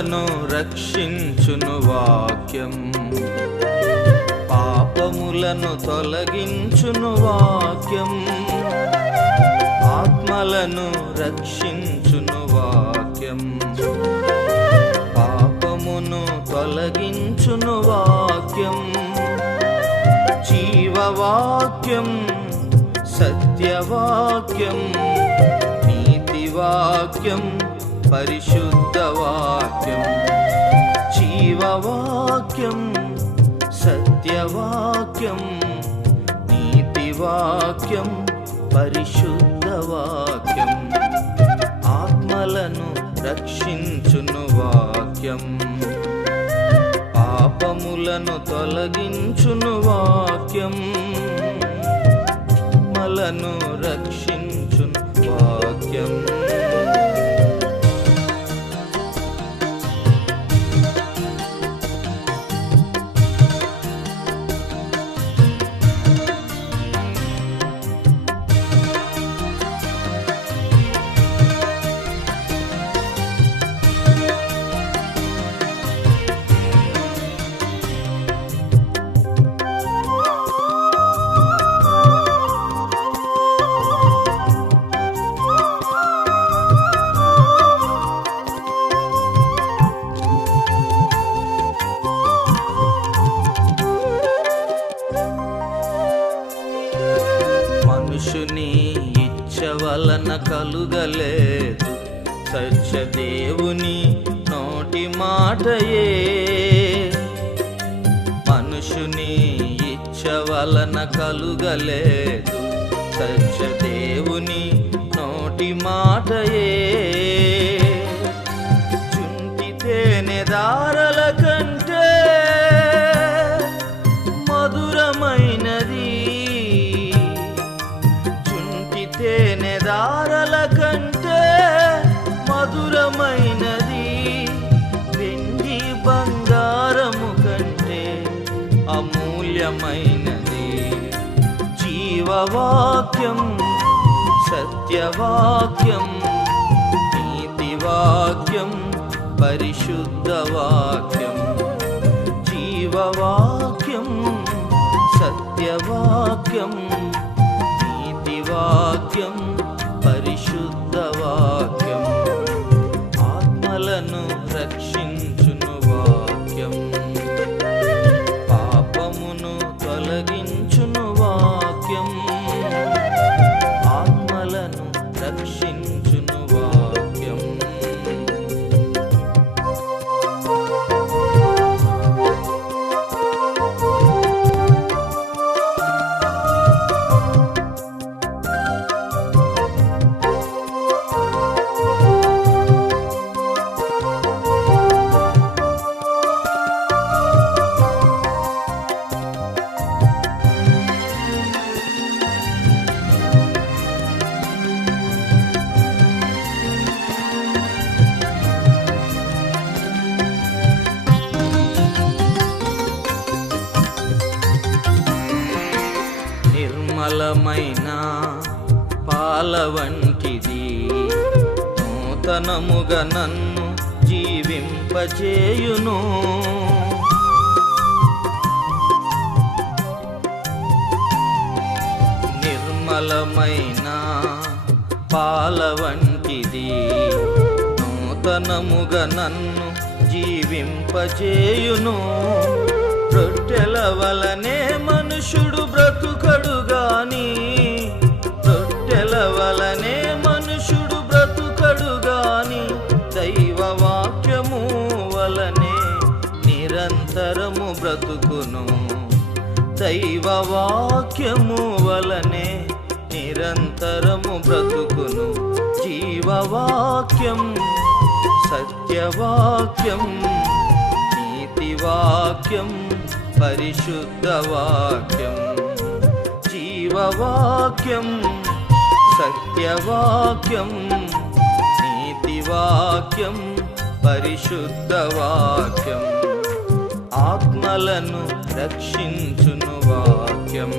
ఆత్మలను రక్షించును వాక్యం, పాపములను తొలగించును వాక్యం. ఆత్మలను రక్షించును వాక్యం, పాపమును తొలగించును వాక్యం. జీవవాక్యం, సత్యవాక్యం, నీతివాక్యం, పరిశుద్ధ వాక్యం. జీవవాక్యం, సత్యవాక్యం, నీతివాక్యం, పరిశుద్ధ వాక్యం. ఆత్మలను రక్షించును వాక్యం, పాపములను తొలగించును వాక్యం. ఆత్మలను రక్షించును వాక్యం. మనుషుని ఇచ్చ వలన కలుగలేదు, సత్యదేవుని నోటి మాటయే. మనుషుని ఇచ్చ వలన కలుగలేదు, సత్యదేవుని నోటి మాటయే. చుంటి తేనె దారల కంటే మధురమైనది, తేనె దారల కంటే మధురమైనది. వెండి బంగారము కంటే అమూల్యమైనది. జీవవాక్యం, సత్యవాక్యం, నీతివాక్యం, పరిశుద్ధ వాక్యం. జీవవాక్యం, సత్యవాక్యం, వాక్యం, పరిశుద్ధ వాక్యం. ఆత్మలను రక్షించును వాక్యం, పాపమును తొలగించును వాక్యం. ఆత్మలను రక్షించును వాక్యం. నిర్మలమైన పాల వంటిది, నూతనముగా నన్ను జీవింపచేయును. నిర్మలమైన పాల వంటిది, నూతనముగా నన్ను జీవింపచేయును. రొట్టెల వలనే మనుషుడు బ్రతుకడు గాని, రొట్టెల వలనే మనుషుడు బ్రతుకడు గాని, దైవవాక్యము వలనే నిరంతరము బ్రతుకును. దైవవాక్యము వలనే నిరంతరము బ్రతుకును. జీవవాక్యం, సత్యవాక్యం, నీతివాక్యం, పరిశుద్ధ వాక్యం. జీవవాక్యం, సత్యవాక్యం, నీతివాక్యం, పరిశుద్ధ వాక్యం. ఆత్మలను రక్షించును వాక్యం.